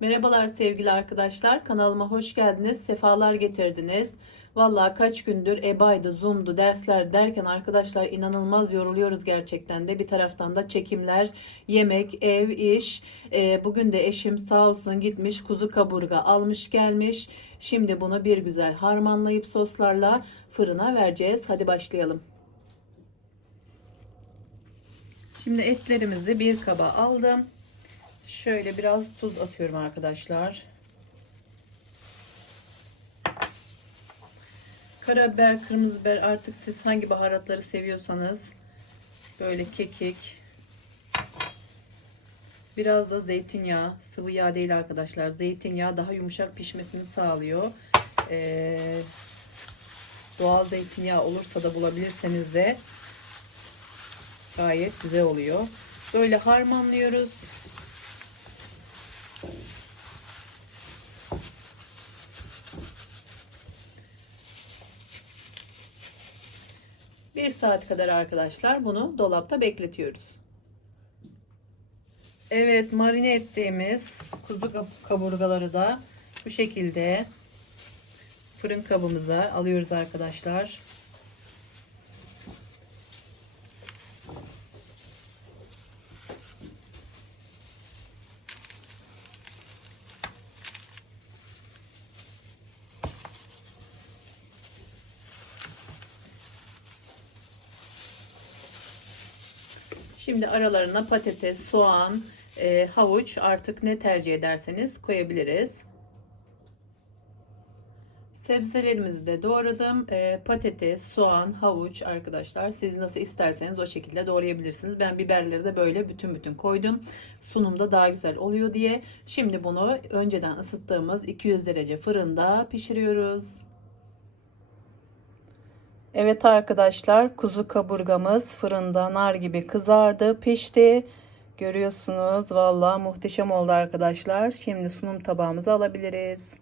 Merhabalar sevgili arkadaşlar. Kanalıma hoş geldiniz. Sefalar getirdiniz. Vallahi kaç gündür EBA'ydı, Zoom'du, dersler derken arkadaşlar inanılmaz yoruluyoruz gerçekten de. Bir taraftan da çekimler, yemek, ev, iş. Ee, bugün de eşim sağ olsun gitmiş kuzu kaburga almış gelmiş. Şimdi bunu bir güzel harmanlayıp soslarla fırına vereceğiz. Hadi başlayalım. Şimdi etlerimizi bir kaba aldım. Şöyle biraz tuz atıyorum arkadaşlar. Karabiber, kırmızı biber artık siz hangi baharatları seviyorsanız böyle kekik biraz da zeytinyağı sıvı yağ değil arkadaşlar zeytinyağı daha yumuşak pişmesini sağlıyor. Ee, doğal zeytinyağı olursa da bulabilirseniz de gayet güzel oluyor. Böyle harmanlıyoruz Bir saat kadar arkadaşlar bunu dolapta bekletiyoruz. Evet marine ettiğimiz kuzu kaburgaları da bu şekilde fırın kabımıza alıyoruz arkadaşlar. Şimdi aralarına patates, soğan, e, havuç artık ne tercih ederseniz koyabiliriz. Sebzelerimizi de doğradım. E, patates, soğan, havuç arkadaşlar siz nasıl isterseniz o şekilde doğrayabilirsiniz. Ben biberleri de böyle bütün bütün koydum. Sunumda daha güzel oluyor diye. Şimdi bunu önceden ısıttığımız 200 derece fırında pişiriyoruz. Evet arkadaşlar kuzu kaburgamız fırında nar gibi kızardı pişti. Görüyorsunuz valla muhteşem oldu arkadaşlar. Şimdi sunum tabağımıza alabiliriz.